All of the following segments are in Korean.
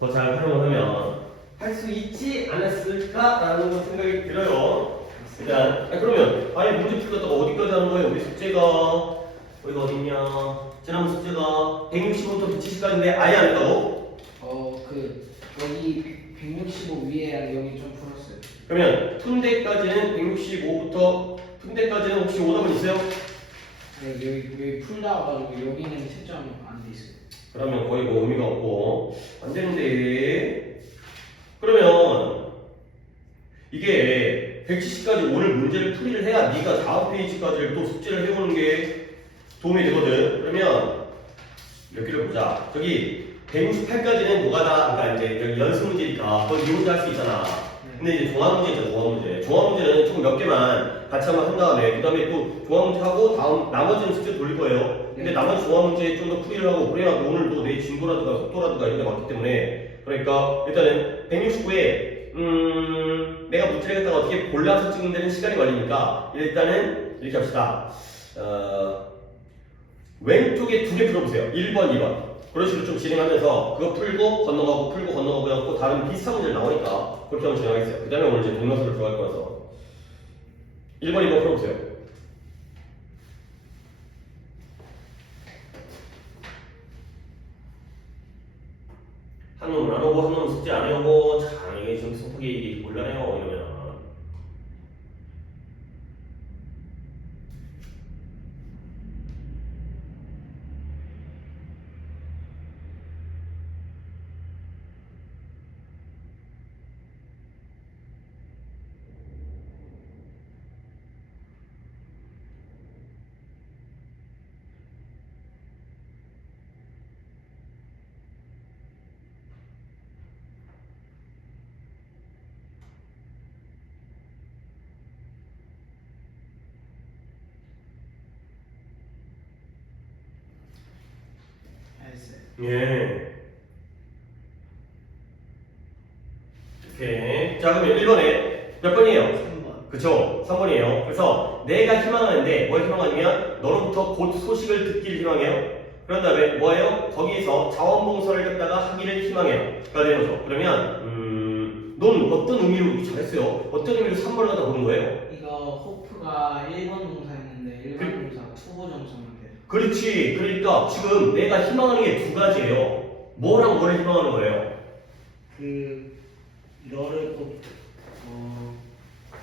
더 잘 활용을 하면 할 수 있지 않았을까라는 생각이 들어요. 일단 그러면 아예 문제 풀었다가 어디까지 하는 거예요? 우리 숙제가 우리가 어딨냐? 지난번 숙제가 165부터 170까지인데 아예 안 했다고? 여기 165 위에 여기 좀 풀었어요. 그러면 푼대까지는 165부터 푼대까지는 혹시 오답은 있어요? 네, 여기 풀다가 여기는 채점이 안 돼 있어요. 그러면 거의 뭐 의미가 없고 안 되는데 그러면 이게 170까지 오늘 문제를 풀이를 해야 네가 다음 페이지까지를 또 숙제를 해보는 게 도움이 되거든. 그러면 몇 개를 보자. 저기 168까지는 노가다, 그러니까 이제 여기 연습 문제니까 거의 이 문제 할 수 있잖아. 근데 이제 종합 문제 있잖아, 종합 문제. 종합 문제는 총 몇 개만 같이 한번 한 다음에 그 다음에 또 종합 문제 하고 다음 나머지는 숙제 돌릴 거예요. 근데 나머지 종합 문제 좀 더 풀이를 하고 그래야 오늘도 내 진도라든가 속도라든가 이런 게 맞기 때문에 그러니까 일단은 169에 내가 문제를 갖다가 어떻게 골라서 찍는 데는 시간이 걸리니까 일단은 이렇게 합시다. 왼쪽에 두 개 풀어보세요. 1번, 2번. 그런 식으로 좀 진행하면서 그거 풀고 건너가고 해갖고 다른 비슷한 문제를 나오니까 그렇게 하면 진행하겠어요. 그 다음에 오늘 이제 동영상을 들어갈 거라서 1번, 2번 풀어보세요. 한 놈은 안 오고 한 놈은 숙제 안 해오고 참 이게 지금 속하기 곤란해요 이러면. 했어요. 예. 오케이. 자, 그러면 1번에 몇 번이에요? 3번. 그쵸? 3번이에요. 그래서 내가 희망하는데 뭘 희망하냐면 너로부터 곧 소식을 듣길 희망해요. 그런 다음에 뭐예요? 거기에서 자원봉사를 갖다가 하기를 희망해요. 가 되는 거죠. 그러면 넌 어떤 의미로 잘했어요? 어떤 의미로 3번을 갖다 보는 거예요? 이거 호프가 1번 동사였는데 1번 동사 투보 정사인데. 그렇지. 그러니까 지금 내가 희망하는 게 두 가지예요. 뭐랑 뭐를 희망하는 거예요? 너를 곧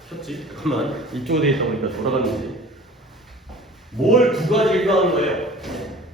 켰지? 잠깐만. 이쪽에 돼 있다 보니까 돌아갔는지. 뭘 두 가지를 희망하는 거예요?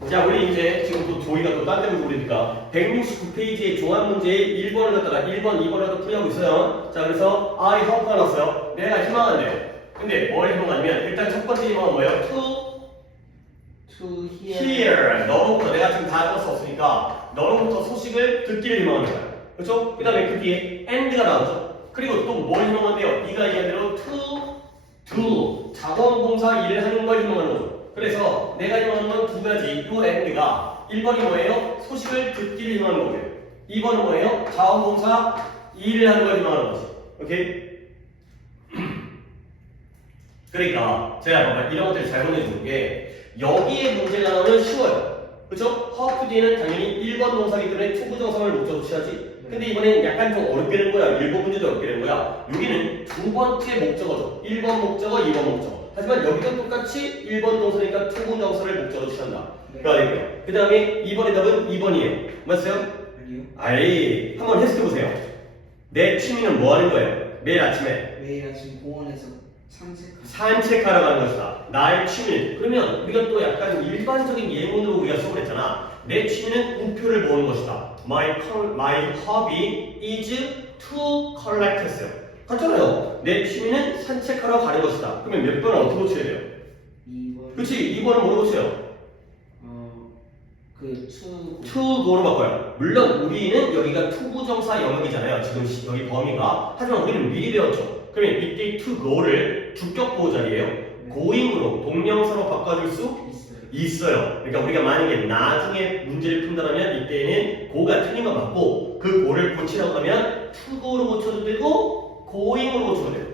자, 우리 이제 지금 또 조이가 또 딴 데로 돌리니까 169페이지의 종합 문제의 1번을 갖다가 1번, 2번을 갖다 풀이하고 있어요. 자, 그래서 I hope가 나왔어요. 내가 희망한대요. 근데 뭘 희망하냐면 일단 첫 번째 희망은 뭐예요? to Here. 너로부터 내가 지금 다 할 수 없으니까 너로부터 소식을 듣기를 희망하는 거야. 그렇죠? 그 다음에 그 뒤에 and가 나오죠. 그리고 또 뭘 희망한대요? 네가 얘기한 대로 to do 자원봉사 일을 하는 걸 희망하는 거죠. 그래서 내가 희망하는 건 두 가지. 이 and가 1번이 뭐예요? 소식을 듣기를 희망하는 거고요. 2번은 뭐예요? 자원봉사 일을 하는 걸 희망하는 거지. 오케이? 그러니까 제가 봐봐 이런 것들을 잘 보내주는 게 여기에 문제가 나오면 쉬워요. 그쵸? 허프 뒤에는 당연히 1번 동사기 때문에 투부정사를 목적으로 취하지. 근데 이번엔 약간 좀 어렵게 된 거야. 1번 문제도 어렵게 된 거야. 여기는 두 번째 목적어죠. 1번 목적어, 2번 목적어. 하지만 여기도 똑같이 1번 동사니까 투부정사를 목적으로 취한다. 그래야 되고요. 그 다음에 2번의 답은 2번이에요. 맞아요? 아니요. 아이, 한번 해석해보세요. 내 취미는 뭐 하는 거예요? 매일 아침에 매일 아침 공원에서 산책하러 가는 것이다. 나의 취미. 그러면 우리가 또 약간 일반적인 예문으로 우리가 수업을 했잖아. 내 취미는 우표를 모으는 것이다. My hobby is to collect 했어요. 같잖아요. 내 취미는 산책하러 가는 것이다. 그러면 몇 번을 어떻게 고쳐야 돼요? 2번. 그치? 2번은 뭐로 고쳐요? to go로 바꿔요. 물론 우리는 여기가 투부정사 영역이잖아요. 지금 여기 범위가. 하지만 우리는 미리 배웠죠. 그러면 이때 to go를 주격 보호 자리예요. going으로 동명사로 바꿔줄 수 있어요. 그러니까 우리가 만약에 나중에 문제를 푼다면 이때는 go가 틀린 거 맞고 그 go를 고치라고 하면 to go로 고쳐도 되고 going으로 고쳐도 돼요.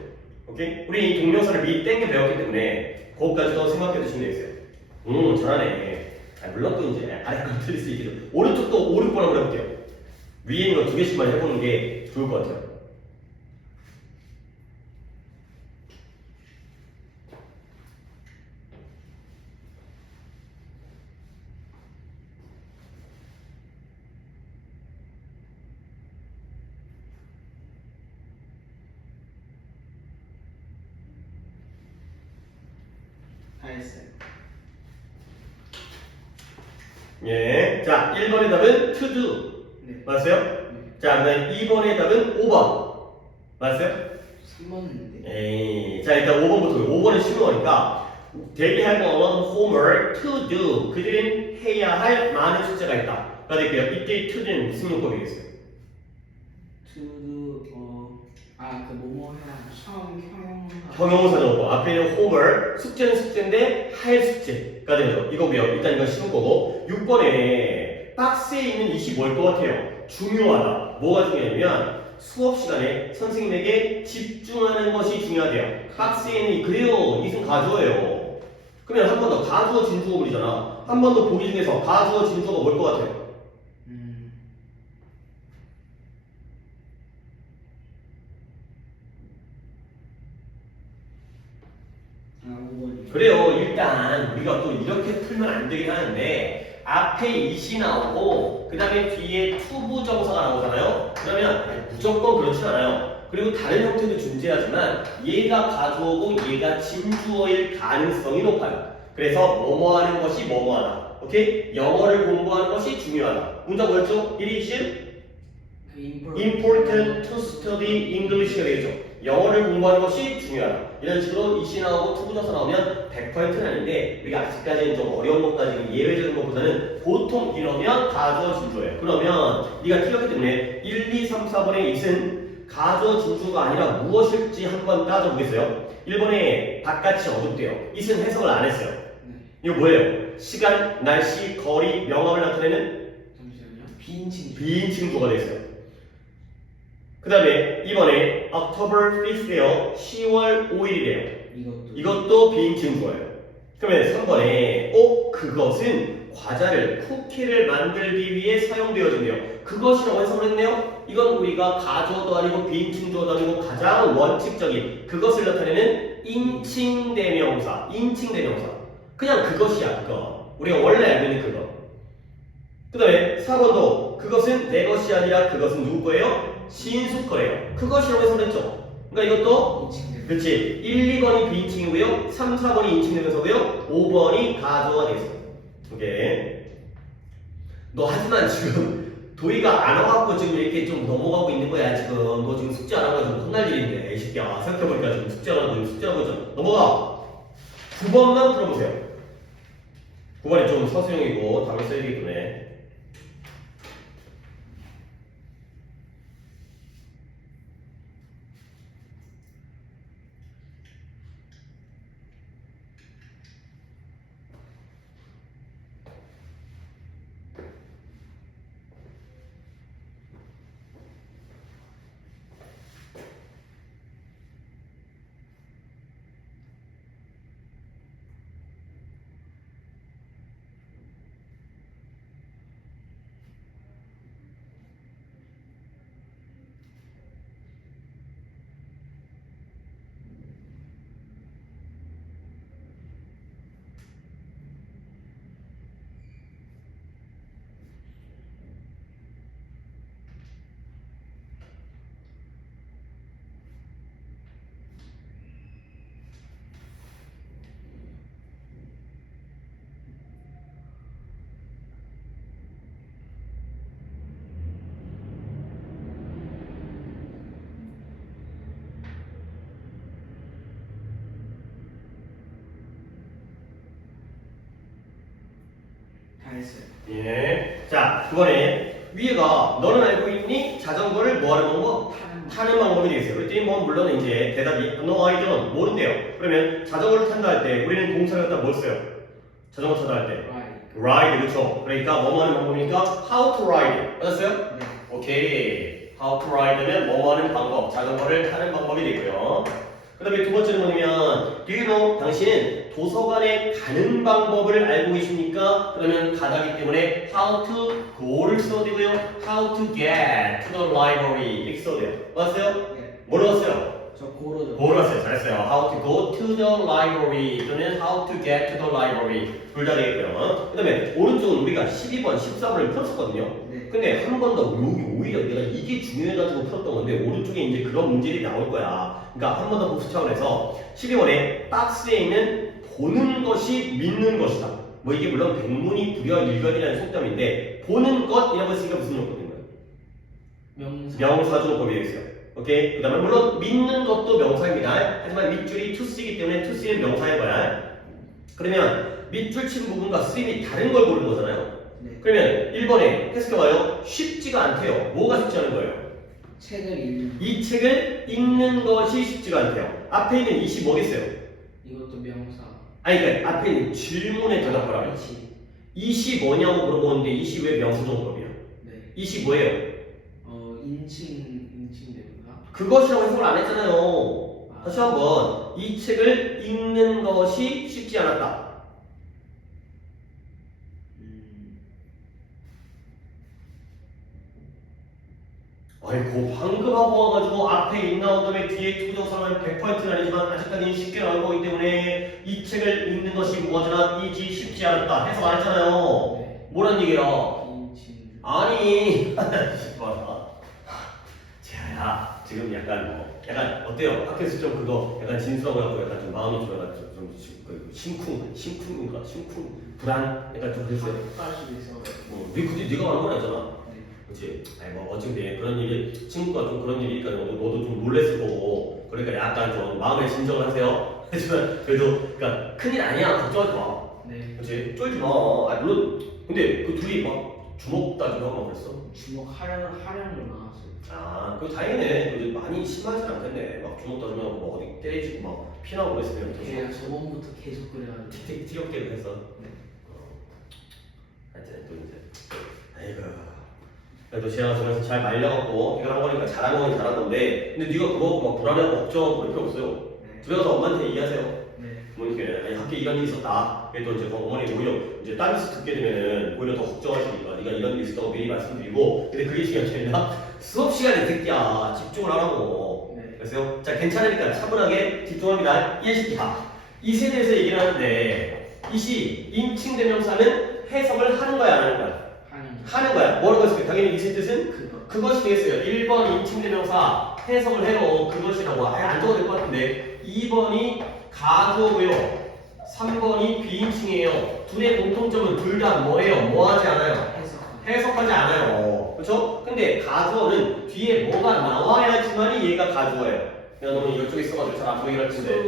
오케이? 우리 이 동명사를 미리 땡겨 배웠기 때문에 그것까지도 생각해 두시면 되겠어요. 잘하네. 물론 또 이제 아래 거 틀릴 수 있겠죠. 오른쪽도 5, 6번 한번 해볼게요. 위에 있는 거 두 개씩만 해보는 게 좋을 것 같아요. 다 했어요. 예. 자, 1번의 답은 to do. 네. 맞았어요? 네. 자, 그다음 2번의 답은 5번. 맞았어요? 3번인데. 에이. 자, 일단 5번부터 5번은 쉬운 거니까 They have a lot of homework to do. 그들은 해야 할 많은 숙제가 있다. 그러니까 이때 to는 무슨 용법이겠어요? to 그 뭐뭐 해야 형용사 용법. 앞에 있는 homework, 숙제는 숙제인데 할 숙제가 되는 거죠. 이거고요. 일단 이건 쉬운 거고. 6번에 박스에 있는 이시 뭘 것 같아요? 중요하다. 뭐가 중요하냐면 수업 시간에 선생님에게 집중하는 것이 중요하대요. 박스에 있는 그래요. 이승 가주어예요. 그러면 한 번 더 가주어 진주어 그리잖아. 한 번 더 보기 중에서 가주어 진주어가 뭘 것 같아요? 5번이요. 그래요. 일단 우리가 또 이렇게 풀면 안 되긴 하는데 앞에 이시 나오고 그 다음에 뒤에 투부정사가 나오잖아요. 그러면 무조건 그렇진 않아요. 그리고 다른 형태도 존재하지만 얘가 가주어고 얘가 진주어일 가능성이 높아요. 그래서 뭐뭐 하는 것이 뭐뭐 하다. 오케이? 영어를 공부하는 것이 중요하다. 문장 뭐였죠? It is important to study English가 되겠죠. 영어를 공부하는 것이 중요하다. 이런 식으로 이시 나오고 투부정사 나오면 100%는 아닌데 우리가 아직까지는 좀 어려운 것까지는 예외적인 것보다는 보통 이러면 가주어 진주어예요. 그러면 네가 틀렸기 때문에 1, 2, 3, 4번의 it은 가주어 진주어가 아니라 무엇일지 한번 따져보겠어요. 1번에 바깥이 어둡대요. it은 해석을 안 했어요. 이거 뭐예요? 시간, 날씨, 거리, 명암을 나타내는 잠시만요. 비인칭. 비인칭주어가 되어 있어요. 그 다음에 2번에 October 5th예요. 10월 5일이래요. 이것도 비인칭주어예요. 그러면 3번에 그것은 과자를, 쿠키를 만들기 위해 사용되어진대요. 그것이라고 해석을 했네요. 이건 우리가 가주어도 아니고 비인칭주어도 아니고 가장 원칙적인 그것을 나타내는 인칭대명사. 인칭대명사. 그냥 그것이야, 그거. 우리가 원래 알고 있는 그거. 그 다음에 4번도 그것은 내 것이 아니라 그것은 누구 거예요? 시인숙 거래요. 그것이라고 해석을 했죠. 그러니까 이것도 그렇지. 1, 2번이 비인칭이고요. 3, 4번이 인칭대명사고요. 5번이 가주어가 되겠어요. 오케이. 너 하지만 지금 도희가 안 와갖고 지금 이렇게 좀 넘어가고 있는 거야. 지금 너 지금 숙제 안 하고 좀 혼날 일인데 이 새끼야. 생각해보니까 지금 숙제 안 하고 숙제 하고 있잖아. 넘어가. 9번만 풀어보세요. 9번이 좀 서술형이고 답을 써야 되기 때문에 다 했어요. 예. 자, 9번에 위에가 너는 알고 있니? 자전거를 뭐 하는 방법? 타는 방법이 되겠어요. 그랬더니 뭐 물론 이제 대답이 No I don't 모른대요. 그러면 자전거를 탄다 할 때 우리는 동사를 갖다 뭘 써요? 자전거 타다 할 때 ride 그렇죠. 그러니까 뭐 하는 방법이니까 how to ride 맞았어요? 네. 오케이. how to ride는 뭐 하는 방법 자전거를 타는 방법이 되고요. 그 다음에 두 번째는 뭐냐면 do you know 당신은 도서관에 가는 방법을 알고 계십니까? 그러면 가다기 때문에 how to go를 써도 되고요. how to get to the library 이렇게 써도 돼요. 맞았어요? 네. 뭐로 왔어요? 저 고르죠. 고로 왔어요. 잘했어요. how to go to the library 또는 how to get to the library 둘 다 되겠고요. 그 다음에 오른쪽은 우리가 12번, 14번을 풀었었거든요. 네. 근데 한 번 더 여기 오히려 내가 이게 중요해가지고 풀었던 건데 오른쪽에 이제 그런 문제들이 나올 거야. 그러니까 한 번 더 복습 차원에서 12번에 박스에 있는 보는 것이 믿는 것이다. 뭐 이게 물론 백문이 불여일견이라는 속담인데 보는 것이라고 했으니까 무슨 용법인 거예요? 명사죠 법이겠어요. 오케이. 그 다음에 물론 믿는 것도 명사입니다. 하지만 밑줄이 투쓰이기 때문에 투쓰이는 명사인 거야. 그러면 밑줄 친 부분과 쓰임이 다른 걸 고르는 거잖아요. 네. 그러면 1번에 해석해봐요. 쉽지가 않대요. 뭐가 쉽지 않은 거예요? 책을 읽는. 이 책을 읽는 것이 쉽지가 않대요. 앞에 있는 이시 뭐겠어요? 이것도 명사. 아니 그러니까 앞에 있는 질문에 대답하라면 그렇지. 이시 뭐냐고 물어보는데 이시 왜 명사정법이야? 네. 이시 뭐예요? 인칭되는가? 그것이라고 해석을 안 했잖아요. 아. 다시 한번 이 책을 읽는 것이 쉽지 않았다. 아이고 방금 하고 와가지고 앞에 인 나온 다음에 뒤에 투정사는 100%는 아니지만 아직까지는 쉽게 나올 거기 때문에 이 책을 읽는 것이 무엇이나 이지 쉽지 않았다 해석 안 했잖아요. 네. 뭐란 얘기야? 인칭. 아니 봐라. 자 지금 약간 어때요? 학교에서 좀 그거 약간 진수하고 하고 약간 좀 마음이 좀 약간 좀 심쿵인가 불안 약간 좀 그랬어요. 깔수도 있어. 네가 말한 건 아니잖아. 네. 그치? 아니 뭐 어차피 그런 일이 친구가 좀 그런 일이니까 너도 좀 놀랬을 거고 그러니까 약간 좀 마음에 진정을 하세요. 하지만 그래도 그러니까 큰일 아니야 걱정하지 마. 네. 그치? 쫄지 마. 아 물론 근데 그 둘이 막 주먹 다지고 한번 그랬어. 주먹 하량으로 나왔어요. 아 그거 다행이네. 근데 많이 심하진 않겠네. 막 주먹 다지면 막 어디 깨지고 막 피나고 그랬으면 걔가 저번부터 계속 그래가지고. 티격태격 했어. 네. 하여튼 또 이제 아이고. 그래도 제가 저에서 잘 말려갖고 이걸 한 거니까 잘한 거긴 잘한 건데 근데 네가 그거 막 불안해하고 걱정하고 그럴 필요 없어요. 네. 집에 가서 엄마한테 얘기하세요. 네. 부모님께 아니 학교에 이런 일이 있었다. 그래도 이제 어머니 오히려 이제 딴 뉴스 듣게 되면은 오히려 더 걱정하시니까 네가 이런 일이 있었다고 미리 말씀드리고 근데 그게 중요한 게 아니라 수업 시간에 듣기야 집중을 하라고. 네. 그래서요. 자 괜찮으니까 차분하게 집중합니다. 이 새끼야. 이세 대해서 얘기를 하는데 이시 인칭대명사는 해석을 하는 거야 안 하는 거야? 하는 거야. 뭐라고 했을까? 당연히 이세 뜻은 그것이 되겠어요. 1번 인칭대명사 해석을 해요. 그것이라고. 안 적어도 될 것 같은데 2번이 가주어고요. 3번이 비인칭이에요. 둘의 공통점은 둘 다 뭐예요? 뭐 하지 않아요? 해석하지 않아요. 그렇죠? 근데 가주어는 뒤에 뭐가 나와야지만이 얘가 가주어예요. 내가 너무 이쪽에 있어가지고 잘 안 보이긴 할 텐데.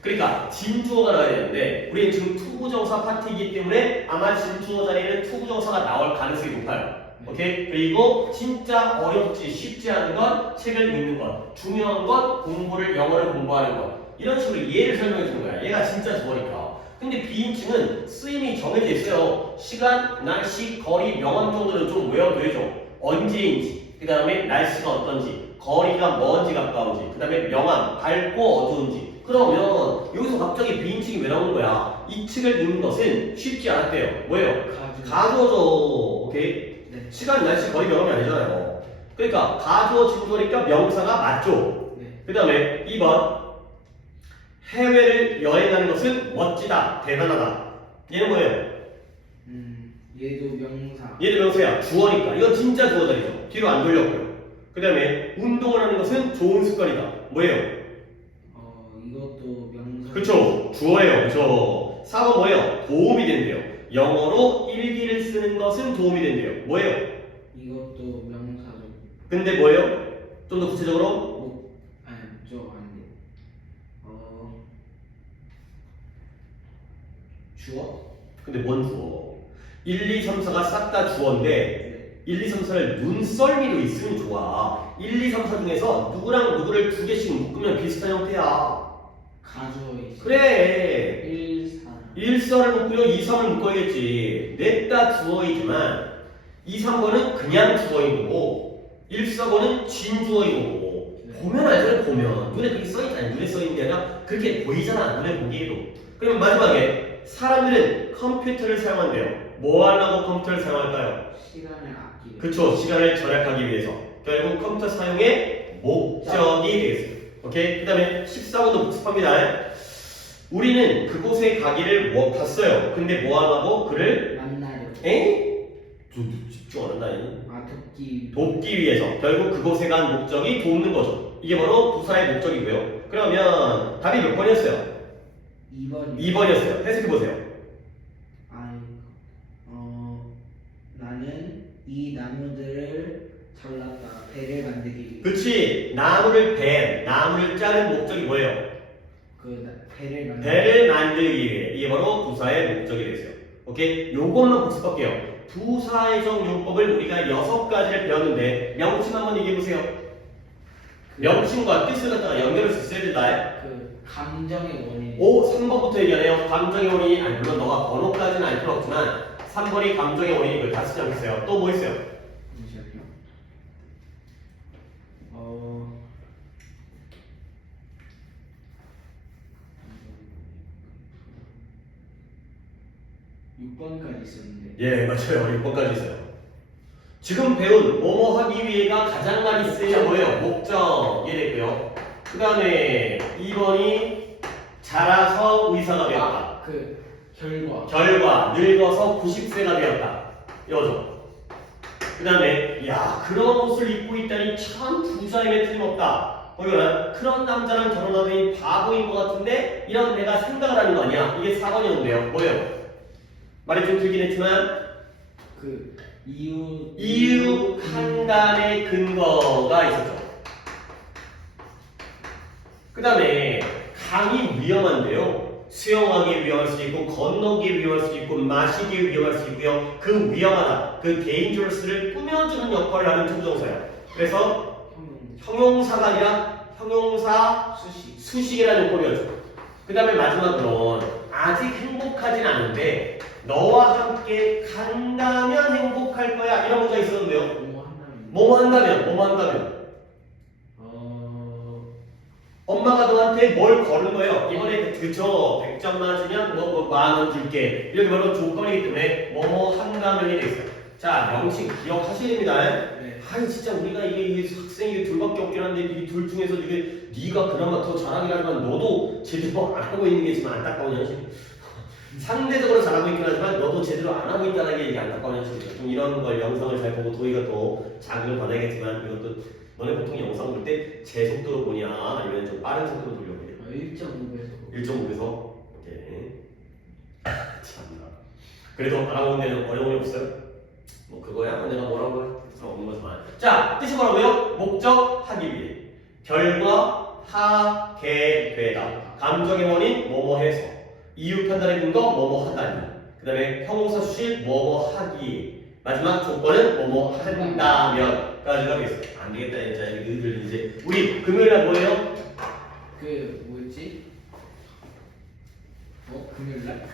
그러니까 진주어가 나와야 되는데 우리는 지금 투부정사 파트이기 때문에 아마 진주어 자리에는 투부정사가 나올 가능성이 높아요. 오케이? 그리고 진짜 어렵지 쉽지 않은 건 책을 읽는 것, 중요한 건 공부를 영어를 공부하는 것 이런 식으로 예를 설명해 주는 거야. 얘가 진짜 주어니까. 근데 비인칭은 쓰임이 정해져 있어요. 시간, 날씨, 거리, 명암 정도는 좀 외워도 되죠. 언제인지, 그 다음에 날씨가 어떤지, 거리가 먼지 가까운지, 그 다음에 명암, 밝고 어두운지. 그러면 여기서 갑자기 비인칭이 왜 나오는 거야? 이 책을 읽는 것은 쉽지 않았대요. 뭐예요? 가주어죠. 오케이? 네. 시간, 날씨, 거리, 명암이 아니잖아요. 그러니까 가주어 진주어니까 명사가 맞죠. 네. 그 다음에 2번 해외를 여행하는 것은 멋지다, 대단하다. 얘는 뭐예요? 얘도 명사. 얘도 명사야. 주어니까. 이건 진짜 주어자리죠. 뒤로 안 돌렸고요. 그 다음에 운동을 하는 것은 좋은 습관이다. 뭐예요? 이것도 명사. 그쵸. 주어예요. 그쵸. 4번 뭐예요? 도움이 된대요. 영어로 일기를 쓰는 것은 도움이 된대요. 뭐예요? 이것도 명사죠. 근데 뭐예요? 좀 더 구체적으로? 아니, 저 아닌데. 주어? 근데 뭔 주어? 1, 2, 3, 4가 싹 다 주어인데 네. 1, 2, 3, 4를 눈썰미로 있으면 좋아. 1, 2, 3, 4 중에서 누구랑 누구를 두 개씩 묶으면 비슷한 형태야. 가주어 있어. 그래. 1, 4. 1, 4를 묶고요. 2, 3을 묶어야겠지. 넷다 주어이지만 2, 3번은 그냥 주어인 거고 1, 4번은 진주어인 거고 네. 보면 알잖아요. 보면 눈에 그렇게 써있잖아요. 눈에 써있는 게 아니라 그렇게 보이잖아. 눈에 보기에도. 그럼 마지막에 사람들은 컴퓨터를 사용한대요. 뭐 하려고 컴퓨터를 사용할까요? 시간을 아끼는. 그쵸, 시간을 절약하기 위해서. 결국 컴퓨터 사용의 목적이 되겠어요. 오케이? 그 다음에 14번도 복습합니다. 우리는 그곳에 가기를 봤어요. 근데 뭐 하려고? 그를 만나려. 에? 집중 안 한다니. 아 돕기. 돕기 위해서. 결국 그곳에 간 목적이 돕는 거죠. 이게 바로 부사의 목적이고요. 그러면 답이 몇 번이었어요? 2번. 2번이었어요. 해석해보세요. 아니 나는 이 나무들을 잘랐다. 배를 만들기 위해. 그치. 나무를 자른 목적이 뭐예요? 배를 만들기. 배를 만들기 위해. 이게 바로 부사의 목적이 되겠어요. 오케이? 요것만 복습할게요. 부사의적 용법을 우리가 6가지를 배웠는데 명칭 한번 얘기해보세요. 명칭과 뜻을 갖다가 연결할 수 있어야 된다. 감정의 원인. 오, 3번부터 얘기하네요. 감정의 원인이, 아니 물론 너가 번호까지는 알 필요 없지만 3번이 감정의 원인이 다 쓰지 않겠어요? 또 뭐 있어요? 잠시만요. 6번까지 있었는데. 예, 맞아요. 6번까지 있어요. 지금 배운 뭐뭐 하기 위해가 가장 많이 쓰이는 뭐예요? 목적. 이해됐고요. 그 다음에 2번이 자라서 의사가 되었다. 결과 늙어서 90세가 되었다. 이거죠. 그 다음에 야 그런 옷을 입고 있다니 참 부자임에 틀림없다. 이거는 그런 남자랑 결혼하더니 바보인 것 같은데 이런 내가 생각을 하는 거 아니야. 이게 4번이었는데요. 뭐예요? 말이 좀 길긴 했지만 이유 판단의 근거가 있었죠. 그 다음에 강이 위험한데요. 수영하기 위험할 수 있고 건너기 위험할 수 있고 마시기 위험할 수 있고요. 그 위험하다, 그 dangerous를 꾸며주는 역할을 하는 투부정사예요. 그래서 형용사가 아니라 형용사 수식이라는 요건이었죠. 그 다음에 마지막으로는 아직 행복하진 않은데 너와 함께 간다면 행복할 거야 이런 문제가 있었는데요. 뭐뭐 한다면 엄마가 너한테 뭘 거는 거예요. 이번에 그쵸 100점 맞으면 뭐 만원 줄게 이렇게 바로 조건이기 때문에 뭐뭐 한다면이 돼 있어요. 자 명칭 기억하셔야 됩니다. 네. 아니 진짜 우리가 이게 학생이 둘밖에 없긴 한데 이 둘 중에서 이게 네가 그나마 더 잘하긴 하지만 너도 제대로 안 하고 있는 게 지금 안타까운 현실. 상대적으로 잘하고 있긴 하지만 너도 제대로 안 하고 있다는 게 이게 안타까운 현실이죠. 좀 이런 걸 영상을 잘 보고 도희가 또 자극을 받아야겠지만 이것도 너네 보통 영상 볼 때 제 속도로 보냐 아니면 좀 빠른 속도로 돌려보냐? 1.5배속. 1.5배속? 오케이. 참나. 그래도 알아보는 데는 어려움이 없어요? 뭐 그거야? 내가 뭐라고 할 수 없는 거지만. 자, 뜻이 뭐라고요? 목적 하기 위해. 결과 하게 되다. 감정의 원인 뭐뭐 해서. 이유 판단의 근거 뭐뭐 하다니. 그 다음에 형용사 수식 뭐뭐 하기. 마지막 조건은 뭐뭐 한다면까지가 되겠어요. 안 되겠다 진짜 너희들 이제 우리 금요일날 뭐예요? 뭐였지? 금요일날?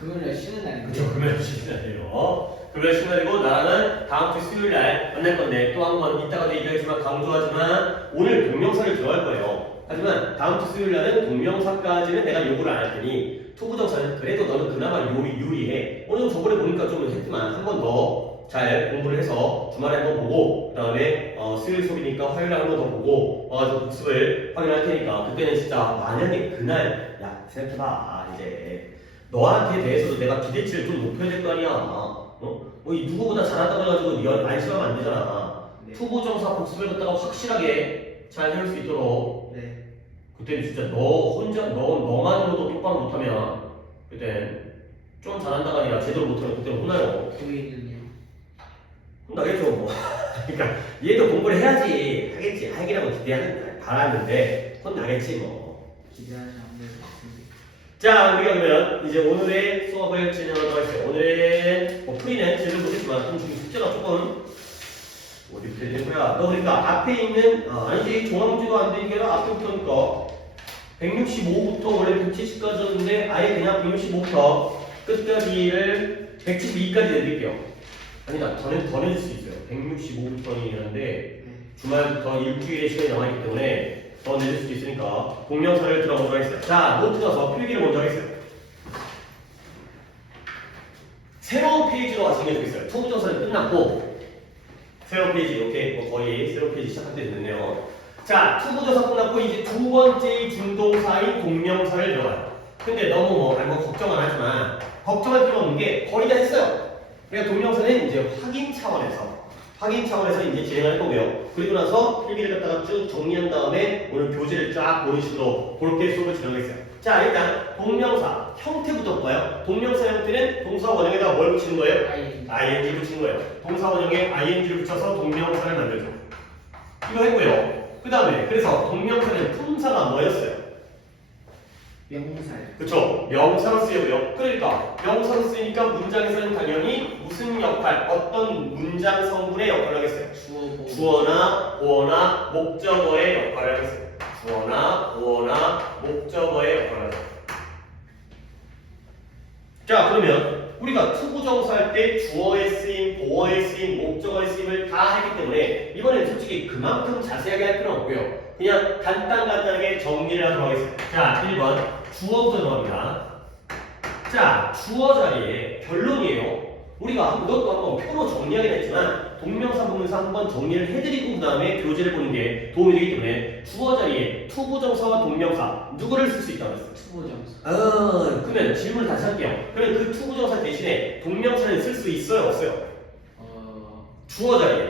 금요일날 쉬는 날인데. 그렇죠. 금요일 쉬는 날이에요. 금요일 쉬는 날이고 나는 다음 주 수요일날 만날 건데 또 한 번 이따가도 얘기하지만 강조하지만 오늘 동명사를 들어갈 거예요. 하지만 다음 주 수요일날은 동명사까지는 내가 요구를 안 할 테니 투부정사는 그래도 너는 그나마 유리해. 오늘 저번에 보니까 좀 했지만 한 번 더 잘 공부를 해서 주말에 한 번 보고 그 다음에 수요일 수업이니까 화요일에 한 번 더 보고 와서 복습을 확인할 테니까 그때는 진짜 만약에 그날 야 생각해봐 이제 너한테 대해서도 내가 기대치를 좀 높여야 될 거 아니야. 이 누구보다 잘한다고 해가지고 네가 안심하면 안 되잖아. 네. 투부정사 복습을 갖다가 확실하게 잘 해올 수 있도록 네. 그때는 진짜 너만으로도 똑바로 못하면 그땐 좀 잘한다가 아니라 제대로 못하면 그때는 혼나요. 도희는요? 혼나겠죠 뭐. 그러니까 얘도 공부를 해야지 하겠지 하기라고 바라는데 혼나겠지 뭐. 기대하지 않는 것 같습니다. 자 우리가 그러면 이제 오늘의 수업을 진행하도록 하겠습니다. 오늘의 풀이는 제대로 보겠지만 좀 숙제가 조금 어디 되는 거야? 너 그러니까 앞에 있는 아니지 종합문제도 안 되니까 앞에부터니까 165부터 원래 170까지였는데 아예 그냥 165부터 끝까지를 172까지 내드릴게요. 아니다 더 내줄 수 있어요. 165부터인데 주말부터 일주일의 시간이 남아있기 때문에 더 늦을 수도 있으니까 동명사를 들어보도록 하겠습니다. 자, 노트 가서 필기를 먼저 하겠습니다. 새로운 페이지로 하시는 게 좋겠어요. 투부정사는 끝났고 새로운 페이지 이렇게 뭐 거의 새로운 페이지 시작할 때 됐네요. 자, 투부정사 끝났고 이제 두 번째 중동사인 동명사를 들어가요. 근데 너무 뭐 걱정은 하지만 걱정할 필요 없는 게 거의 다 했어요. 그러니까 동명사는 이제 확인 차원에서 이제 진행할 거고요. 그리고 나서 필기를 갖다가 쭉 정리한 다음에 오늘 교재를 쫙 보는 식으로 그렇게 수업을 진행하겠어요. 자, 일단 동명사 형태부터 볼까요? 동명사 형태는 동사 원형에다 뭘 붙이는 거예요? ing 붙이는 거예요. 동사 원형에 ing를 붙여서 동명사를 만들죠. 이거 했고요. 그 다음에 그래서 동명사는 품사가 뭐였어요? 명사요. 그쵸? 명사로 쓰이고요. 그러니까 명사로 쓰이니까 문장에서는 당연히 무슨 역할, 어떤 문장 성분의 역할을 하겠어요? 주어나 보어나 목적어의 역할을 하겠어요. 주어나 보어나 목적어의 역할을 하죠. 자, 그러면 우리가 투부정사 할 때 주어의 쓰임, 보어의 쓰임, 목적어의 쓰임을 다 했기 때문에 이번엔 솔직히 그만큼 자세하게 할 필요는 없고요. 그냥 간단하게 정리를 하도록 하겠습니다. 자, 1번 주어부터 들어갑니다. 자, 주어 자리에 결론이에요. 우리가 이것도 한번 표로 정리하긴 했지만 동명사 부분에서 한번 정리를 해드리고 그 다음에 교재를 보는 게 도움이 되기 때문에 주어 자리에 투부정사와 동명사 누구를 쓸 수 있다고 했어요? 투부정사. 그러면 질문을 다시 할게요. 그러면 그 투부정사 대신에 동명사를 쓸 수 있어요? 없어요? 주어 자리에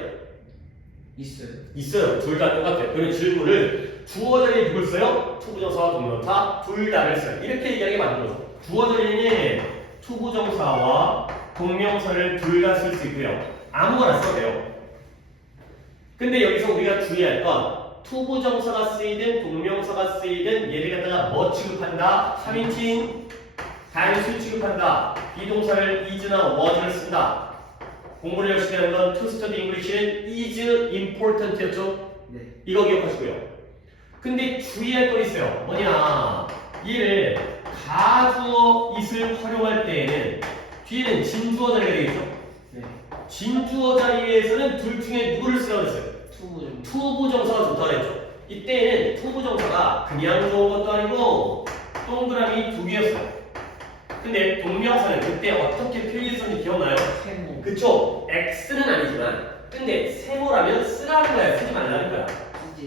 있어요. 둘 다 똑같아요. 그러면 질문을 주어 자리에 누굴 써요? 투부정사와 동명사 둘 다를 써요. 이렇게 얘기하게 만든 거죠. 주어 자리에는 투부정사와 동명사를 둘 다 쓸 수 있고요. 아무거나 써도 돼요. 근데 여기서 우리가 주의할 건 투부정사가 쓰이든 동명사가 쓰이든 얘를 갖다가 뭐 취급한다? 3인칭 단수 취급한다. 비동사를 is나 was를 쓴다. 공부를 열심히 하는 건 to study English는 is important였죠? 네. 이거 기억하시고요. 근데 주의할 건 있어요. 뭐냐? 얘를 가주어 it을 활용할 때에는 뒤에는 진주어 자리가 되겠죠? 네. 진주어 자리에서는 둘 중에 누구를 쓰라고 했어요? 투부정사가 좋다고 했죠. 이때는 투부정사가 그냥 좋은 것도 아니고 동그라미 2개였어요. 근데 동명사는 그때 어떻게 표기했었는지 기억나요? 세모. 그쵸? X는 아니지만 근데 세모라면 쓰라는 거야? 쓰지 말라는 거야?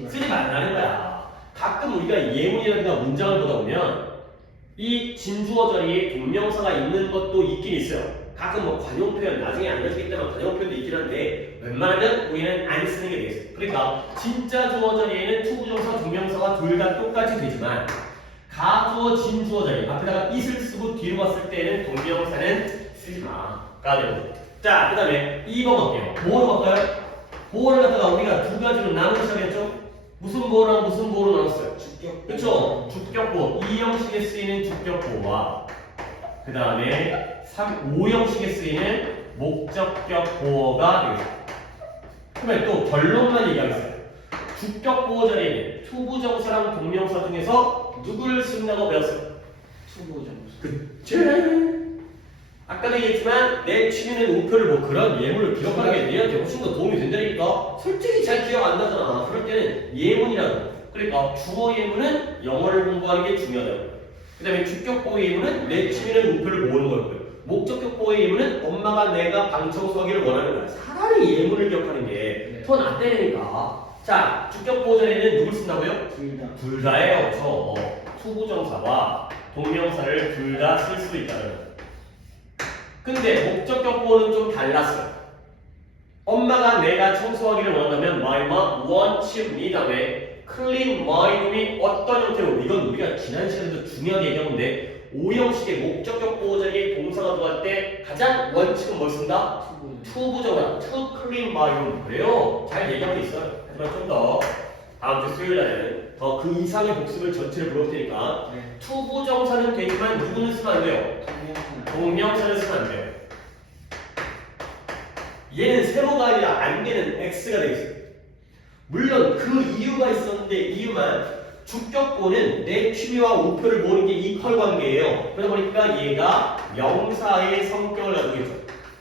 쓰지 말라는 거야. 가끔 우리가 예문이라든가 문장을 보다 보면 이 진주어 자리에 동명사가 있는 것도 있긴 있어요. 가끔 뭐 관용 표현 나중에 알려주기 때문에 관용 표현도 있긴 한데 웬만하면 우리는 안 쓰는 게 되겠어요. 그러니까 진짜 주어 자리에는 투부정사, 동명사가 둘 다 똑같이 되지만 가주어, 진주어 자리 앞에다가 it을 쓰고 뒤로 갔을 때는 동명사는 쓰지 마가 되고. 자, 그 다음에 2번 갈게요. 뭐로 갈까요? 보어를 갖다가 우리가 두 가지로 나누기 시작했죠? 무슨 보어랑 무슨 보어로 나눴어요? 주격. 그쵸? 주격보어. 2형식에 쓰이는 주격보어와 그 다음에 5형식에 쓰이는 목적격 보어가 되겠습니다. 그러면 또 결론만 얘기하겠어요. 주격보어 자리에는 투부정사랑 동명사 중에서 누구를 쓴다고 배웠어요? 투부정사. 그치? 아까도 얘기했지만 내 취미는 우표를 뭐 그런 예문을 기억하는 게 얘한테 훨씬 더 도움이 된다니까. 솔직히 잘 기억 안 나잖아. 그럴 때는 예문이라고. 그러니까 주어 예문은 영어를 공부하는 게 중요하다고. 그 다음에 주격보어 예문은 내 취미는 우표를 모으는 거고요. 목적격 보어 예문은 엄마가 내가 방 청소하기를 원하는 거야. 차라리 예문을 기억하는 게 더 낫다니까. 자, 주격 보어 자리에는 누굴 쓴다고요? 둘 다예요. 그렇죠? 투부정사와 동명사를 둘 다 쓸 수 있다는 거예요. 근데 목적격 보어는 좀 달랐어요. 엄마가 내가 청소하기를 원한다면 my mom wants me 다음에 clean my room이 어떤 형태로 이건 우리가 지난 시간에도 중요하게 얘기한 건데 5형식의 목적격 보호 자리에 동사가 들어갈 때 가장 원칙은 뭘 쓴다? 투부정사, to clean my room. 그래요. 잘 얘기하고 있어요. 하지만 좀 더 다음 주 수요일 날에는 더 그 이상의 복습을 전체를 물어볼 테니까 투부정사는 되지만 누구는 쓰면 안 돼요? 동명사는 쓰면 안 돼요. 얘는 세모가 아니라 안 되는 X가 되겠어요. 물론 그 이유가 있었는데 이유만 주격보는 내 취미와 우표를 모으는 게 이퀄 관계예요. 그러다 보니까 얘가 명사의 성격을 가지고 있죠.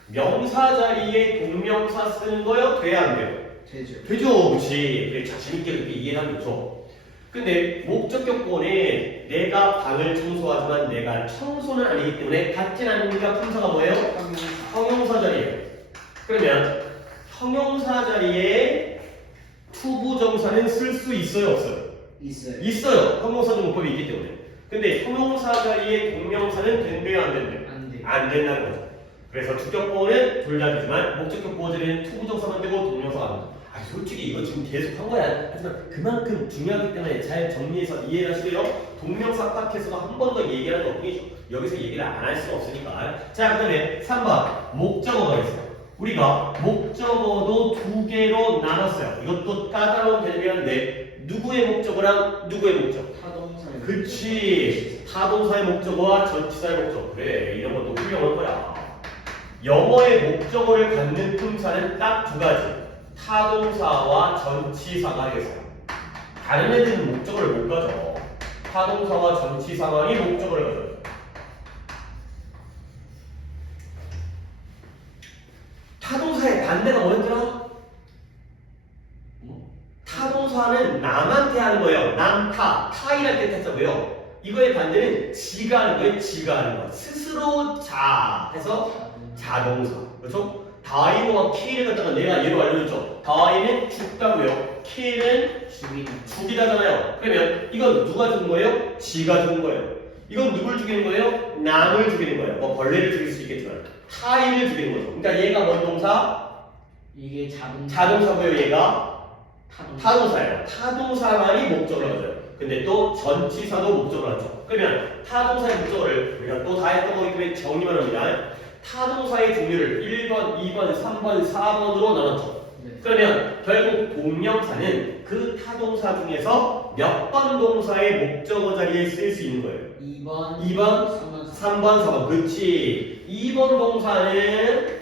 명사 자리에 동명사 쓰는 거요? 돼야 안 돼요? 되죠. 되죠. 그렇지. 자신있게 그렇게 이해하면 좋죠. 근데 목적격보는 내가 방을 청소하지만 내가 청소는 아니기 때문에 같진 않으니까 품사가 뭐예요? 형용사 자리예요. 그러면 형용사 자리에 투부정사는 쓸 수 있어요, 없어요? 있어요. 있어요. 형용사 등호법이 있기 때문에. 근데 형용사 자리에 동명사는 된대요, 안 된대요? 안 돼. 안 된다는 거죠. 그래서 주격보는 둘 다 되지만 목적격보 자리는 투부정사만 되고 동명사가 안 돼요. 솔직히 이거 지금 계속 한 거야. 하지만 그만큼 중요하기 때문에 잘 정리해서 이해를 하시고요. 동명사 파트에서도 한 번 더 얘기하는 것 뿐이죠. 여기서 얘기를 안 할 수가 없으니까. 자, 그 다음에 3번 목적어가 있어요. 우리가 목적어도 두 개로 나눴어요. 이것도 까다로운 개념이었는데 누구의 목적어랑 누구의 목적? 타동사의 그치. 타동사의 목적어와 전치사의 목적어. 그래, 이런 것도 훌륭한 거야. 영어의 목적어를 갖는 품사는 딱 두 가지. 타동사와 전치사가 되겠어요. 다른 애들은 목적어를 못 가져. 타동사와 전치사만이 목적어를 가져요. 타동사의 반대가 뭐였더라? 타동사는 남한테 하는 거예요. 남, 타일할 때 타자고요. 이거의 반대는 지가 하는 거예요. 지가 하는 거. 스스로 자 해서 자동사. 그렇죠? 다이와 킬을 갖다가 내가 예로 알려줬죠. 다이는 죽다고요. 킬은 죽이다잖아요. 그러면 이건 누가 죽은 거예요? 지가 죽은 거예요. 이건 누굴 죽이는 거예요? 남을 죽이는 거예요. 뭐 벌레를 죽일 수 있겠지만 타인을 죽이는 거죠. 그러니까 얘가 뭔 동사? 이게 자동사고요. 얘가 타동사. 타동사예요. 타동사만이 목적어를 가져요. 근데 또 전치사도 목적어를 하죠. 그러면 타동사의 목적어를 우리가 또 다 했던 거기 때문에 정리만 합니다. 타동사의 종류를 1번, 2번, 3번, 4번으로 나눴죠. 네. 그러면 결국 동명사는 그 타동사 중에서 몇 번 동사의 목적어 자리에 쓰일 수 있는 거예요. 2번, 2번, 3번, 3번, 4번. 그렇지. 2번 동사는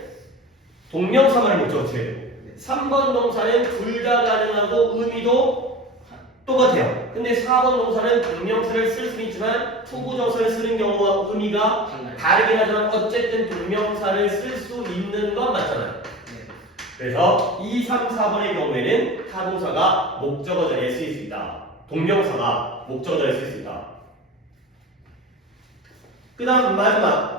동명사만을 목적어 쳐야 돼요. 3번 동사는 둘 다 가능하고 의미도 똑같아요. 근데 4번 동사는 동명사를 쓸 수는 있지만 투부정사를 쓰는 경우와 의미가 다르긴 하지만 어쨌든 동명사를 쓸 수 있는 건 맞잖아요. 네. 그래서 2, 3, 4번의 경우에는 타동사가 목적어 자리에 쓰일 수 있다. 동명사가 목적어 자리에 쓰일 수 있다. 그 다음 마지막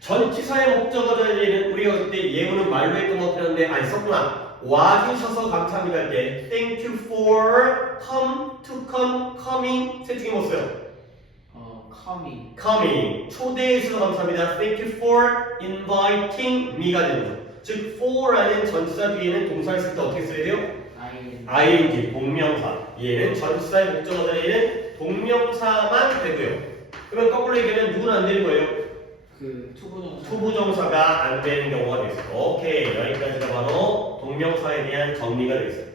전치사의 목적어 자리에는 우리가 그때 예문은 말로 했던 것 같았는데 아니 썼구나. 와주셔서 감사합니다 할 때 Thank you for come, to come, coming 셋 중에 뭐 써요? coming. coming 초대해 주셔서 감사합니다. Thank you for inviting me가 되는 거죠. 즉 for라는 전치사 뒤에는 동사를 쓸 때 어떻게 써야 돼요? ing 동명사. 얘는 전치사의 목적어 자리에는 동명사만 되고요. 그러면 거꾸로 얘기하면 누구는 안 되는 거예요? 그 투부정사. 투부정사가 안 되는 경우가 되겠어요. 오케이, 여기까지가 바로 동명사에 대한 정리가 되겠어요.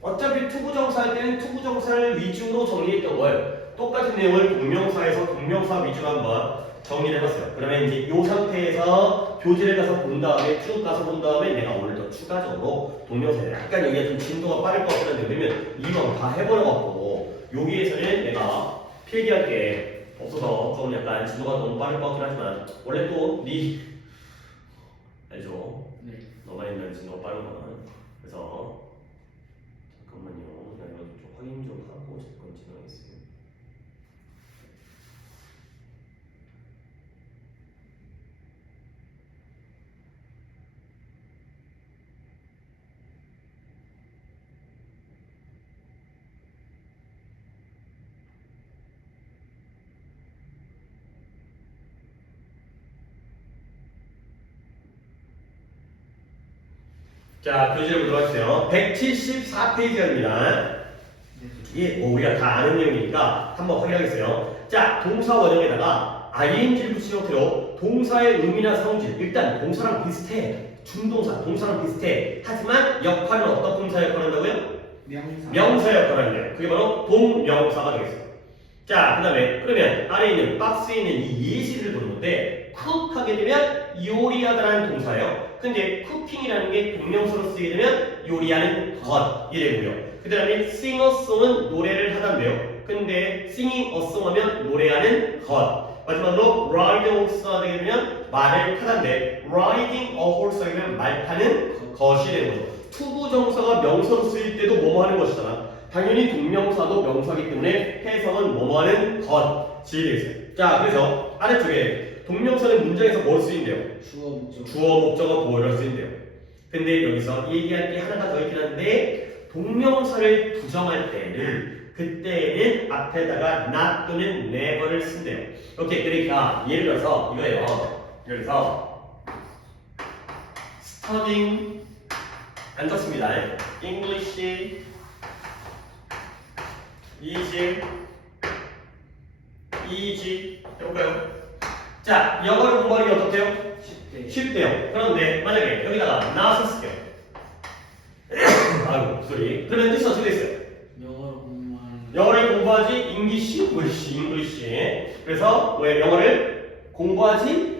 어차피 투부정사 할 때는 투부정사를 위주로 정리했던 거예요. 똑같은 내용을 동명사에서 동명사 위주로 한번 정리를 해봤어요. 그러면 이제 이 상태에서 교재를 가서 본 다음에 쭉 가서 본 다음에 내가 오늘 더 추가적으로 동명사에 약간 여기가 좀 진도가 빠를 것 같긴 한데 왜냐면 이건 다 해버려갖고 여기에서는 내가 필기할 게 없어서 좀 약간 진도가 너무 빠를 것 같긴 하지만 원래 또 알죠? 네. 너만 있는 진도가 빠르구나. 그래서 잠깐만요. 나 이거 좀 확인 좀 하고 잠깐 진행하겠습니다. 자, 교재를 보도록 하세요. 174페이지입니다. 이게 우리가 다 아는 내용이니까 한번 확인하겠어요. 자, 동사 원형에다가 ing를 붙인 형태로 동사의 의미나 성질, 일단 동사랑 비슷해. 준동사, 동사랑 비슷해. 하지만 역할은 어떤 동사 역할을 한다고요? 명사 역할을 한대요. 그게 바로 동명사가 되겠어요. 자, 그 다음에 그러면 아래에 있는 박스에 있는 이 예시를 보는 건데 쿡 하게 되면 요리하다라는 동사예요. 근데 쿠킹이라는 게 동명사로 쓰게 되면 요리하는 것 이래고요. 그 다음에 sing a song은 노래를 하단데요. 근데 singing a song 하면 노래하는 것. 마지막으로 ride a horse 하게 되면 말을 타는데 riding a horse면 말 타는 것이 되는 거죠. 투부정사가 명사로 쓰일 때도 뭐뭐 하는 것이잖아. 당연히 동명사도 명사이기 때문에 해석은 뭐뭐 하는 것이 되겠어요. 자, 그래서 아래쪽에 동명사는 문장에서 뭘 쓰인대요? 주어 목적. 주어 목적어 보호를 쓰인대요. 근데 여기서 얘기할 게 하나가 더 있긴 한데 동명사를 부정할 때는 그때는 앞에다가 not 또는 never를 쓴대요. 오케이, 그러니까 예를 들어서 이거예요. 예를 들어서 studying 안 좋습니다. English easy 해볼까요? 자, 영어를 공부하는 게 어떻대요? 쉽대. 쉽대요. 그런데 만약에 여기다가 not을 쓸게요. 아이고 소리. 그러면 뜻이 어떻게 됐어요? 영어를 공부하는. 영어를 공부하지 English. 그래서 왜 영어를 공부하지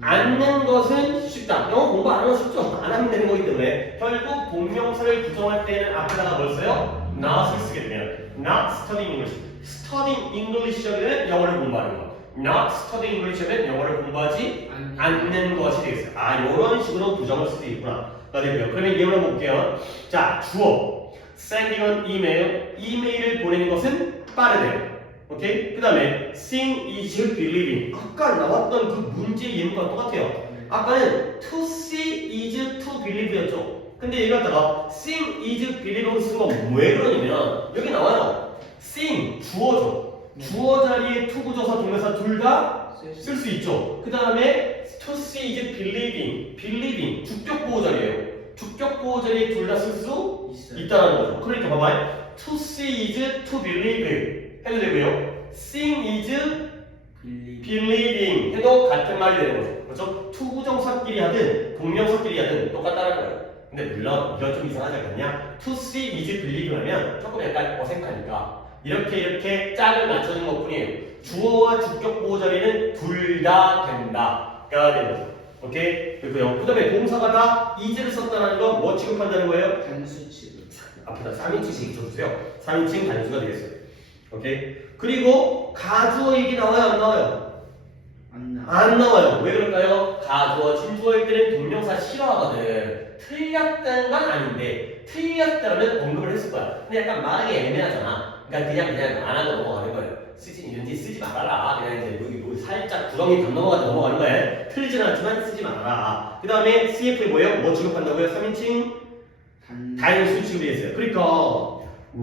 않는 것은 쉽다. 영어 공부 안 하면 쉽죠. 안 하면 되는 거기 때문에 결국 동명사를 부정할 때는 앞에다가 뭘 써요? not을 쓰게 되면 not studying English. studying English 하면 영어를 공부하는 거. not studying English 하면 영어를 공부하지 않는 것이 되겠어요. 아, 이런 식으로 부정을 쓸 수 있구나. 가 되고요. 그러면 예문 한번 볼게요. 자, 주어 sending an email. 이메일을 보내는 것은 빠르대요. 오케이? 그 다음에 seeing is believing. 아까 나왔던 그 문제 예문과 똑같아요. 아까는 to see is to believe였죠. 근데 얘가 갖다가 seeing is believing 쓴 건 왜 그러냐면 여기 나와요. seeing 주어죠. 주어 자리에 to 부정사 동명사 둘 다 쓸 수 있죠. 그 다음에 to see is believing 주격 보호 자리예요. 주격 보호 자리에 둘 다 쓸 수 있다는 거죠. 그러니까 봐봐요. to see is to believe 해도 되고요. seeing is believing 해도 같은 말이 되는 거죠. 그렇죠? 투부정사끼리 하든 동명사끼리 하든 똑같다는 거예요. 근데 물론 이건 좀 이상하지 않겠냐? to see is believe 하면 조금 약간 어색하니까 이렇게 짝을 맞춰주는 것 뿐이에요. 주어와 주격 보호 자리는 둘 다 된다가 되는 거죠. 오케이? 그리고요. 그 다음에 동사가 다 is를 썼다는 건 뭐 취급한다는 거예요? 단수 취급. 앞에다 3인칭씩 써주세요. 3인칭 단수가 되겠어요. 오케이? 그리고 가주어 얘기 나와요? 안 나와요? 안 나와요. 왜 그럴까요? 가주어, 진주어일 때는 동명사 싫어하거든. 틀렸다는 건 아닌데 틀렸다면 언급을 했을 거야. 근데 약간 말하기 애매하잖아. 그러니까 그냥 안 하고 넘어가는 거예요. 이런지 쓰지 말아라. 그냥 이제 여기 살짝 구덩이 담 넘어가서 넘어가는 거예요. 틀리진 않지만 쓰지 말아라. 그 다음에 CF에 뭐예요? 뭐 취급한다고요? 3인칭 단수 취급이 됐어요. 그러니까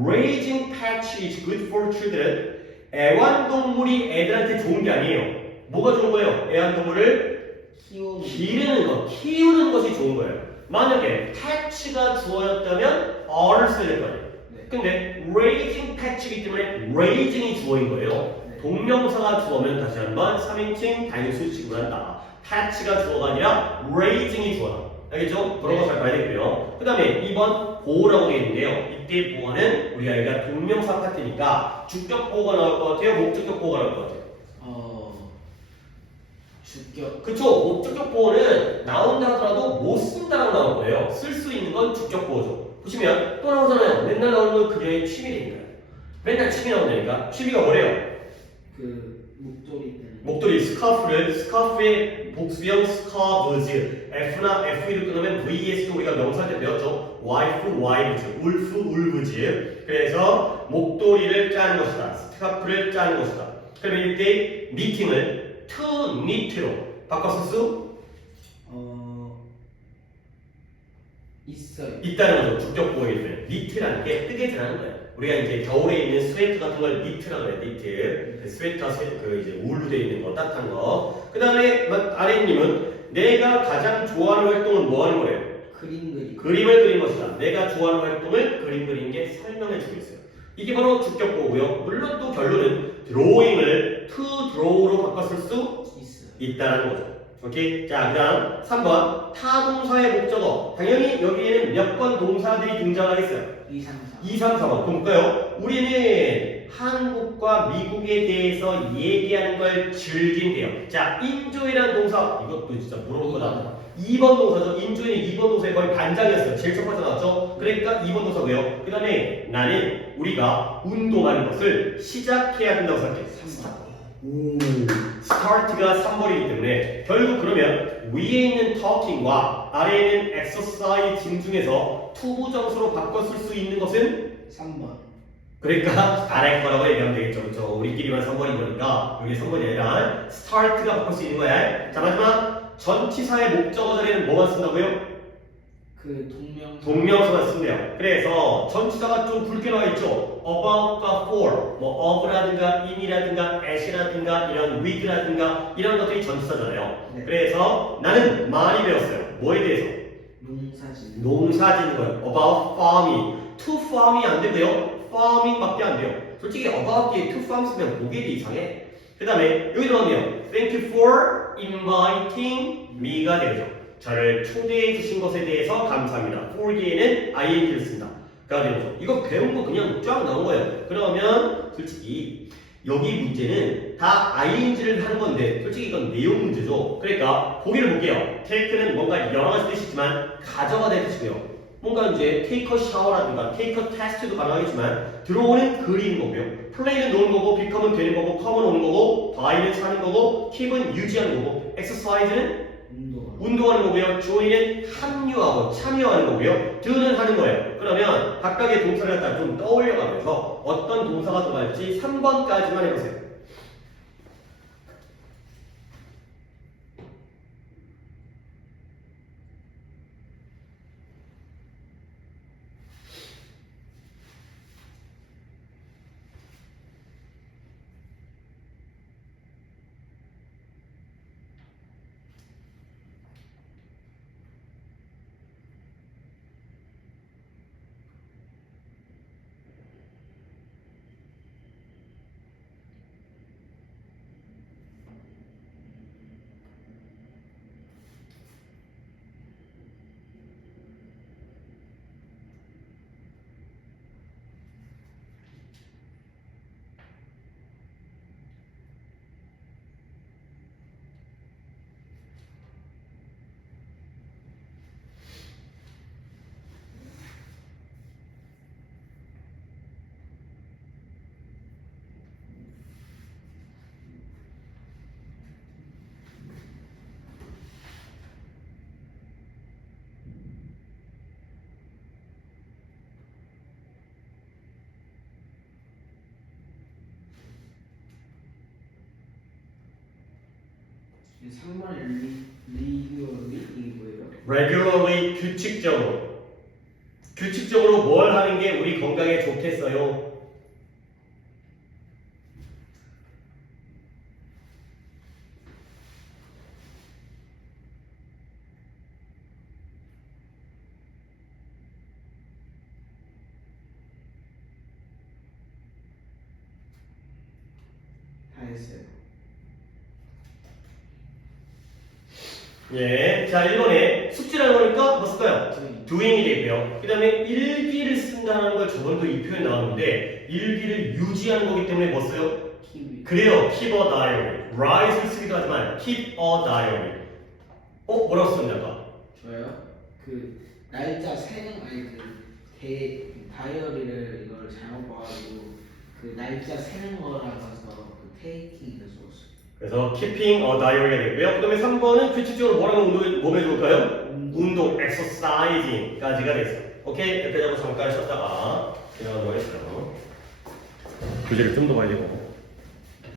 raising pets is good for children. 애완동물이 애들한테 좋은 게 아니에요. 뭐가 좋은 거예요? 애완동물을 기르는 것, 키우는 것이 좋은 거예요. 만약에 pet가 주어였다면 어를 써야 될 거예요. 근데 raising pet이기 때문에 raising이 주어인 거예요. 동명사가 주어면 다시 한번 3인칭 단수 취급을 한다. pet가 주어가 아니라 raising이 주어다. 알겠죠? 그런 거 잘 봐야 되고요. 그 다음에 2번 보호라고 되어 있는데요. 이때 보호는 우리가 여기가 동명사 파트니까 주격 보호가 나올 것 같아요? 목적격 보호가 나올 것 같아요? 주격. 그쵸? 목적격 보호는 나온다 하더라도 못 쓴다라고 나올 거예요. 쓸 수 있는 건 주격 보호죠. 보시면 또 나오잖아요. 맨날 나오는 건 그녀의 취미니까요. 맨날 취미 나온다니까. 취미가 뭐래요? 목도리 때문에. 목도리 스카프의 복수형 스카브즈. F나 FE로 끊으면 VS도 우리가 명사 때 배웠죠. 와이프즈, 울브즈. 그래서 목도리를 짜는 것이다. 스카프를 짜는 것이다. 그러면 이때 니팅을 to knit로 바꿔 쓸 수 있어요. 있다는 거죠. 주격 보호이기 때문에 니트라는 게 뜨개질하는 거예요. 우리가 이제 겨울에 입는 스웨터 같은 걸 니트라고 해요. 니트. 스웨터 그 이제 울로 되어 있는 거, 따뜻한 거. 그 다음에 아래님은 내가 가장 좋아하는 활동은 뭐 하는 거예요? 그림을 그린 것이다. 내가 좋아하는 활동을 그림 그리는 게 설명해 주고 있어요. 이게 바로 주격 보호고요. 물론 또 결론은 drawing을 to draw로 바꿨을 수 있다는 거죠. 오케이? 자, 그 다음 3번 타동사의 목적어. 당연히 여기에는 몇 번 동사들이 등장하겠어요? 2, 3, 4번. 볼까요? 우리는 한국과 미국에 대해서 얘기하는 걸 즐긴대요. 자, enjoy라는 동사. 이것도 진짜 물어볼 거다. 2번 동사죠. enjoy는 2번 동사의 거의 반장이었어요. 제일 첫 번째 나왔죠? 그러니까 2번 동사고요. 그 다음에 나는 우리가 운동하는 것을 시작해야 된다고 생각해. start가 3번이기 때문에 결국 그러면 위에 있는 talking과 아래에 있는 exerciseing 중에서 투부정사로 바꿔 쓸 수 있는 것은 3번. 그러니까 아래 거라고 얘기하면 되겠죠. 그렇죠? 우리끼리만 3번인 거니까 여기 3번이 아니라 start가 바꿀 수 있는 거야. 자 마지막 전치사의 목적어 자리에는 뭐만 쓴다고요? 그 동명사. 동명사만 쓴대요. 그래서 전치사가 좀 굵게 나와 있죠. about과 for, 뭐 of라든가 in이라든가 at이라든가 이런 with라든가 이런 것들이 전치사잖아요. 네. 그래서 나는 많이 배웠어요. 뭐에 대해서? 농사짓는. 농사 짓는 거예요. about farming. to farm이 안 되고요. farming밖에 안 돼요. 솔직히 about 뒤에 to farm 쓰면 보기에도 이상해. 그 다음에 여기 들어가면 thank you for inviting me가 되죠. 저를 초대해 주신 것에 대해서 감사합니다. for 뒤에는 ing를 씁니다. 그래가지고 이거 배운 거 그냥 쫙 나온 거예요. 그러면 솔직히 여기 문제는 다 ing를 하는 건데 솔직히 이건 내용 문제죠. 그러니까 보기를 볼게요. take는 뭔가 여러 가지 뜻이 있지만 가져가는 뜻이고요. 뭔가 이제 take a shower라든가 take a test도 가능하겠지만 들어오는 그리는 거고요. play는 노는 거고 become은 되는 거고 come은 오는 거고 buy는 사는 거고 keep은 유지하는 거고 exercise는 운동하는 거고요. join은 합류하고 참여하는 거고요. do는 하는 거예요. 그러면 각각의 동사를 갖다 좀 떠올려가면서 어떤 동사가 들어갈지 3번까지만 해보세요. 이 3번의 리그얼이 이게 뭐예요? regularly 규칙적으로 뭘 하는 게 우리 건강에 좋겠어요? 다 했어요. 예, 자 1번에 숙제라는 거니까 뭐 쓸까요? 저희 doing이 되고요. 그 다음에 일기를 쓴다는 걸 저번도 이 표현 나왔는데 일기를 유지하는 거기 때문에 뭐 써요? 키위. 그래요. keep a diary. write을 쓰기도 하지만 keep a diary. 뭐라고 썼냐가? 저요? 그 날짜 세는 아니 그 다이어리를 이걸 잘못 봐가지고 그 날짜 세는 거라서 그 테이킹을 썼어요. 그래서 keeping a diary가 되고요. 그 다음에 3번은 규칙적으로 뭐라는 운동이 몸에 좋을까요? 운동, exercising까지가 됐어요. 오케이? 여기까지 하고 잠깐 쉬었다가 그냥 운동했어요. 교재를 좀 더 봐야 되고.